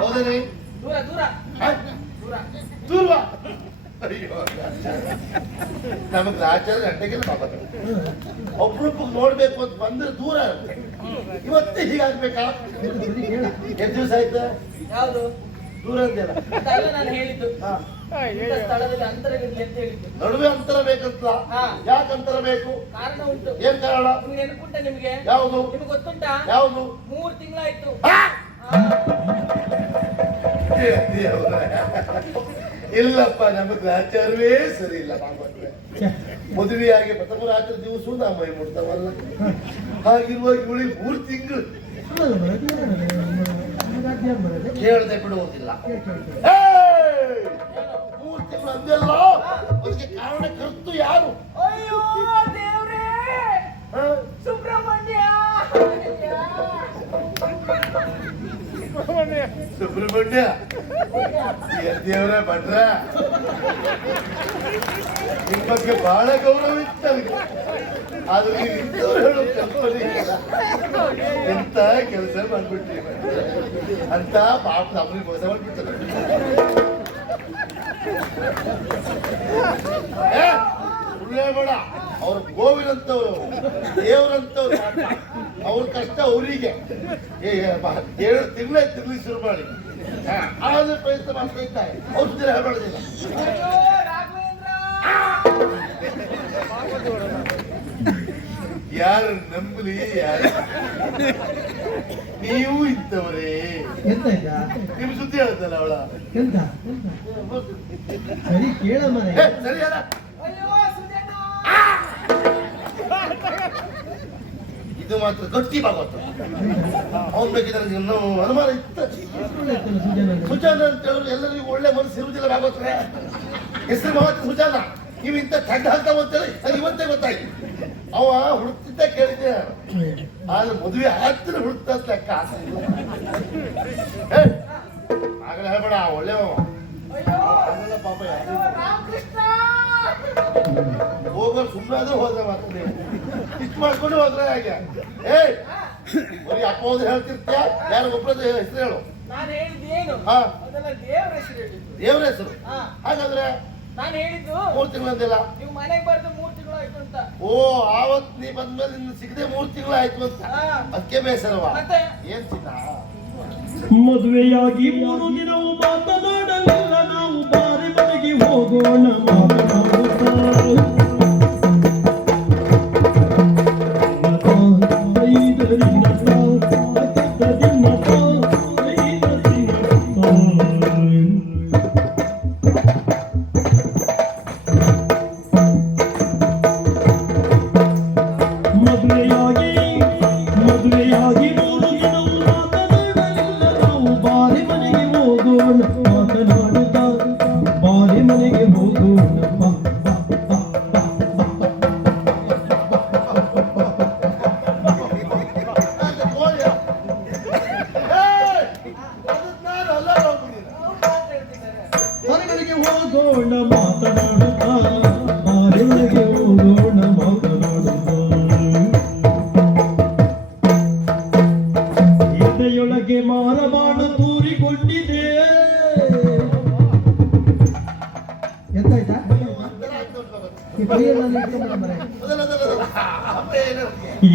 ಹೌದರಿ? ದೂರ ದೂರ. ದೂರ ದೂರ್ವ ಅಯ್ಯೋ ನಮಗ್ ರಾಜ್ಯ ಗಂಟೆಗೆಲ್ಲ ಬಾಬಾ ಒಬ್ರೊಬ್ಬಗ್ ನೋಡ್ಬೇಕು ಅಂತ ಬಂದ್ರೆ ದೂರ ಇರುತ್ತೆ. ಇವತ್ತೇ ಹೀಗಾಗ್ಬೇಕಾ? ಎಷ್ಟು ದಿವಸ ಆಯ್ತು? ಯಾವುದು? ದೂರ ಅಂತ ನಾನು ಹೇಳಿದ್ದು. ಇಂಥ ಸ್ಥಳದಲ್ಲಿ ಅಂತರವಿರಲಿ ಅಂತ ಹೇಳಿದ್ದು ನಡುವೆ ಅಂತರ ಬೇಕಂತ ಹಾ. ಯಾಕೆ ಅಂತರ ಬೇಕು ಕಾರಣ ಉಂಟು ಏನ್ ಕಾರಣ ನಿಮ್ಗೆ ನೆನಪುಂಟ ನಿಮ್ಗೆ ಯಾವುದು ನಿಮ್ಗೆ ಗೊತ್ತುಂಟ ಯಾವುದು ಮೂರ್ ತಿಂಗಳಾಯ್ತು ಆ! ಏ ದೇವ್ರೇ. ಇಲ್ಲಪ್ಪ ನಮಗೆ ಆಚಾರವೇ ಸರಿ ಇಲ್ಲ ಭಾಗವತ್ರೆ ಮದುವೆಯಾಗಿ ಪ್ರಥಮ ರಾತ್ರಿ ದಿವಸ ನಾ ಮೈ ಮುಡ್ತಾವಲ್ಲ ಹಾಗಿರುವಾಗ ಇವಳಿ ಮೂರು ತಿಂಗಳು ಕೇಳದೆ ಬಿಡುವುದಿಲ್ಲ! ಅಂದೆಲ್ಲ ಅದಕ್ಕೆ ಕಾರಣ ಕರ್ತು ಯಾರು? ಅಯ್ಯೋ ದೇವ್ರೇ! ಹ? ಸುಬ್ರಹ್ಮಣ್ಯ! ಸುಬ್ರಹ್ಮಣ್ಯ. ದೇವ್ರೆ ಭಟ್ರ. ನಿಮ್ ಬಗ್ಗೆ ಬಹಳ ಗೌರವ ಇತ್ತು ನನಗೆ ಆದ್ರೆ ಹೇಳೋ ಕಲ್ಪನೆ ಎಂತ ಕೆಲಸ ಮಾಡ್ಬಿಟ್ರಿ ಅಂತ ಪಾಪ ನಮ್ಮನಿಗೆ ಮೋಸ ಮಾಡ್ಬಿಡ್ತಾರೆ ಹೇಳ್ಬೇಡ ಅವ್ರ ಗೋವಿನಂತವ್ರು, ದೇವ್ರಂತವ್ರು. ಅವ್ರ ಕಷ್ಟ ಅವರಿಗೆ. ಏಳು ತಿಂಗಳೇ ತಿರ್ಲಿ ಶುರು ಮಾಡಿ. ಆದ್ರೆ ಪ್ರಯತ್ನ ಮಾಡ್ತಾ ಇದ್ದಾರೆ ಅವ್ರ ಅಯ್ಯೋ ರಾಘವೇಂದ್ರ ಯಾರು ನಂಬಲಿ, ಯಾರು? ನೀವು ಇಂಥವರೇ. ಎಂತ ಆಯ್ತಾ? ನಿಮ್ ಸುದ್ದಿ ಹೇಳ್ತಲ್ಲ ಅವಳ. ಎಂತ? ಸರಿ ಕೇಳ ಮನೆ ಸರಿ ಅಲ್ಲ ಇದು ಮಾತ್ರ ಗಟ್ಟಿ ಭಾಗವತ. ಅವನ್ ಬೇಕಿದ್ರೆ ಇನ್ನೂ ಅನುಮಾನ ಇತ್ತು. ಸುಜನ ಸುಜಾನ ಅಂತ ಹೇಳಿದ್ರು ಎಲ್ಲರಿಗೂ ಒಳ್ಳೆ ಮನಸ್ಸು ಇರುವುದಿಲ್ಲ ಭಾಗವತ್ರೆ ಹೆಸರು ಮಾತ್ರ ಸುಜಾನ. ನೀವು ಇಂಥ ತಡ್ಡ ಹಾಕ್ತಾವ ಅಂತೇಳಿ ನನಗೆ ಇವತ್ತೇ ಗೊತ್ತಾಯ್ತು. ಅವ ಹುಡುಕ್ತಿದ್ದ ಕೇಳಿದ್ದೆ ಆದ್ರೆ ಮದುವೆ ಆಗ್ತಿರ ಹುಡುಕ್ತ ಲೆಕ್ಕ ಆಸೆ ಆಗಲೇ ಹೇಳ್ಬೇಡ ಒಳ್ಳೆ ಪಾಪ ಹೋಗೋರು ಸುಮ್ಮನೆ ಆದ್ರೂ ಹೋದ್ರೆ ಮಾತ್ರ ನೀವು. ಇಷ್ಟು ಮಾಡ್ಕೊಂಡು ಹೋದ್ರೆ ಹಾಗೆ? ಏಯ್ ಬರೀ ಅಪ್ಪ ಹೋದ್ರೆ ಹೇಳ್ತಿರ್ತೀಯ? ಯಾರು ಒಬ್ಬರದ ಹೆಸರು ಹೇಳು. ದೇವ್ರ ಹೆಸರು ಹಾಗಾದ್ರೆ ನಾನು ಹೇಳಿದ್ದು ಮೂರು ತಿಂಗಳಂದಿಲ್ಲ. ನೀವು ಮನೆಗೆ ಬರ್ದು ಮೂರ್ ತಿಂಗಳು ಆಯ್ತು ಅಂತ. ಓ ಆವತ್ ನೀ ಬಂದ್ಮೇಲೆ ಇನ್ನು ಸಿಗದೆ ಮೂರು ತಿಂಗಳು ಆಯ್ತು ಅಂತ. ಅದಕ್ಕೆ ಬೇಸರವ? ಮತ್ತೆ? ಏನ್ ಚಿನ್ನ? ಮದುವೆಯಾಗಿ ಮೂರು ದಿನವು ಮಾತನಾಡಲಿಲ್ಲ. ನಾವು ಬಾರಿ ಮನೆಗೆ ಹೋಗೋಣ ಮಾತನಾಡುತ್ತಾ. ಮನೆಗೆ ಹೋಗೋಣ ಮಾತನಾಡುತ್ತಾ ಬಾರಿ ಮನೆಗೆ ಹೋಗೋಣ ಮಾತನಾಡುತ್ತಾ ಎದೆಯೊಳಗೆ ಮಾರಬಾಣ ತೂರಿಕೊಂಡಿದೆ ಎಂತಾಯ್ತಾ ಒಂಥರ ಆಯ್ತು ಅಂತ ಗೊತ್ತು. ಈ ಕೈಯೆಲ್ಲ ಇಟ್ಕೊಂಡು ಮರೆ. ಅದಲ್ಲ, ಅದಲ್ಲ, ಅದಲ್ಲ. ಅಪ್ಪ ಏನು?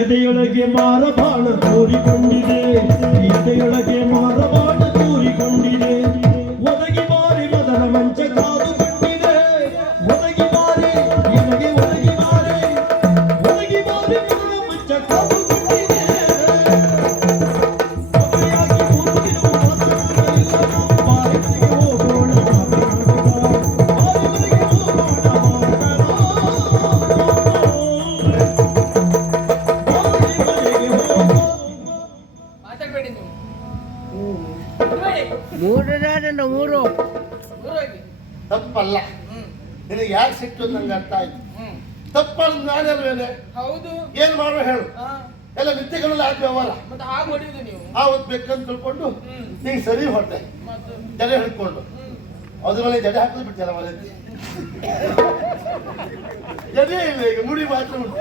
ಎದೆಯೊಳಗೆ ಮಾರಬಾಣ ತೋರಿಕೊಂಡಿದೆ ಎದೆಯೊಳಗೆ ಮಾರಬಾಣ ಮೂರು ಹೋಗಿ ತಪ್ಪಲ್ಲ. ನಿನಗೆ ಯಾಕೆ ಸಿಕ್ತು ಅಂತ ನಂಗೆ ಅರ್ಥ ಆಯ್ತು. ತಪ್ಪಲ್ಲ ನಾನಲ್ವೇನೆ ಹೌದು. ಏನ್ ಮಾಡೋ ಹೇಳು. ಹಾ ಎಲ್ಲ ನಿತ್ಯಗಳೆಲ್ಲ ಆದ ವ್ಯವಹಾರ ಆವತ್ತು ಬೇಕಂತ ತಿಳ್ಕೊಂಡು. ನೀನ್ ಸರಿ ಹೊಟ್ಟೆ. ಮತ್ತು. ಜಡೆ ಹಿಡ್ಕೊಂಡು. ಅದ್ರ ಮೇಲೆ ಜಡೆ ಹಾಕಿದ್ ಬಿಡ್ತಾರೆ ಮನೆ ಎದೆ ಇಲ್ಲ ಈಗ ಮುಡಿ ಮಾತ್ರ ಉಂಟು.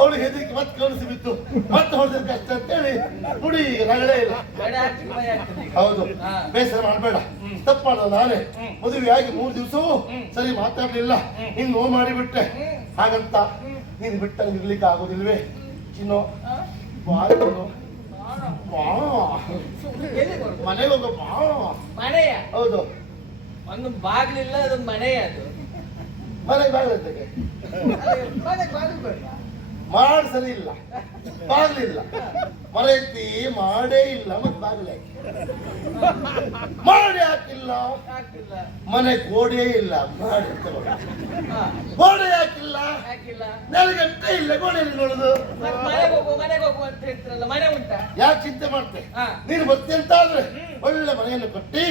ಅವಳು ಹೆದರಿಕೆ ಮತ್ತೆ ಕನಸು ಬಿತ್ತು. ಮತ್ತೆ ಹೊಡೆದ ಕಷ್ಟ ಅಂತೇಳಿ ಮುಡಿ ಈಗ ರಗಳೆ ಇಲ್ಲ. ಹೌದು. ಬೇಸರ ಮಾಡಬೇಡ. ತಪ್ಪು ಮಾಡೋದು ನಾನೇ. ಮದುವೆ ಆಗಿ ಮೂರು ದಿವಸವೂ ಸರಿ ಮಾತಾಡ್ಲಿಲ್ಲ. ನೀನ್ ನೋವು ಮಾಡಿಬಿಟ್ಟೆ ಹಾಗಂತ ನೀನು ಬಿಟ್ಟಂಗೆ ಇರ್ಲಿಕ್ಕೆ ಆಗೋದಿಲ್ವೇ? ಚಿನ್ನೋ. ಬಾಳ? ಮನೆಗೆ ಹೋಗೋ ಬಾ ಹೌದು. ಒಂದು ಬಾಗ್ಲಿಲ್ಲ ಅದು ಮನೆ ಅದು. ಮನೆ ಬಾಗಿಲತ್ತಗೆ ಮನೆ ಬಾಗಿಲು ಬೇಡ. ಮಾಡ್ ಸರಿ ಇಲ್ಲ. ಬಾಗ್ಲಿಲ್ಲ. ಮನೆ ಎತ್ತಿ ಮಾಡೇ ಇಲ್ಲ ಮತ್ತೆ ಬಾಗಿಲು ಮಾಡಿ ಹಾಕಿಲ್ಲ. ಮನೆ ಗೋಡೆ ಇಲ್ಲ ಮಾಡಿ. ಗೋಡೆ ಹಾಕಿಲ್ಲ ನನಗಂತ ಇಲ್ಲ ಕೋಣೆಯಲ್ಲಿ ನೋಡುದು? ಮನೆಗೆ ಹೋಗು ಮನೆಗೆ ಹೋಗು ಅಂತ ಹೇಳ್ತಿರಲ್ಲ ಮನೆ ಉಂಟಾ? ಯಾಕೆ ಚಿಂತೆ ಮಾಡ್ತೆ. ನೀನು ಬರ್ತಿ ಅಂತ ಆದ್ರೆ ಒಳ್ಳೆ ಮನೆಯನ್ನು ಕಟ್ಟಿ.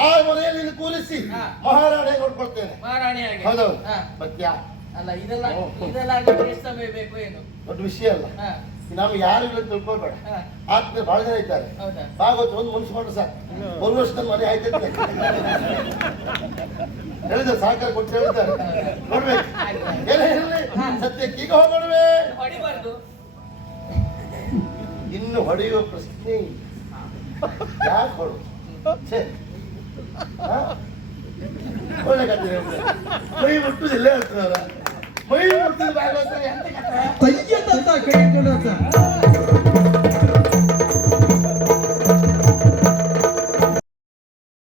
ಆ ಮನೆಯಲ್ಲಿ ನೀನು ಕೂರಿಸಿ. ಮಹಾರಾಣಿ ನೋಡ್ಕೊಳ್ತೇನೆ. ಮಹಾರಾಣಿಯಾಗಿ ಹೌದೌದು. ಹಾ. ಬರ್ತ್ಯಾ ಅಲ್ಲ ಇದೆಲ್ಲ. ಇದೆಲ್ಲ ಎಷ್ಟು ಸಮಯ ಬೇಕು ಏನು? ದೊಡ್ಡ ವಿಷಯ ಅಲ್ಲ. ನಾವು ಯಾರು ಇಲ್ಲ ತಿಳ್ಕೊಳ್ಬೇಡ. ಆತ್ಮೀಯ ಬಹಳ ಜನ ಇದ್ದಾರೆ. ಭಾಗವತ್ ಒಂದು ಮನುಷ್ಯ ಮಾಡು ಸಾಕು. ಒಂದು ವರ್ಷದ ಮನೆ ಆಯ್ತು ಹೇಳಿದ್ರೆ ಸಹಕಾರ ಕೊಟ್ಟು ಹೇಳ್ತಾರೆ ನೋಡ್ಬೇಕು ಎಲ್ಲ ಇರಲಿ. ಸದ್ಯಕ್ಕೆ ಈಗ ಹೋಗೋಣವೇ ಇನ್ನು ಹೊಡೆಯುವ ಪ್ರಶ್ನೆ. ಯಾಕೆ ಹೊಡು? ಒಳ್ಳೆ ಕಥೆ. ಮೈ ಮುಟ್ಟುದಿಲ್ಲ ಹೇಳ್ತಾರ ಮೈ ಮುಟ್ಟುದು ಭಾಗವತ ಎಂತ ಕಥೆ? ತಯ್ಯ ತಂದ ಕೈ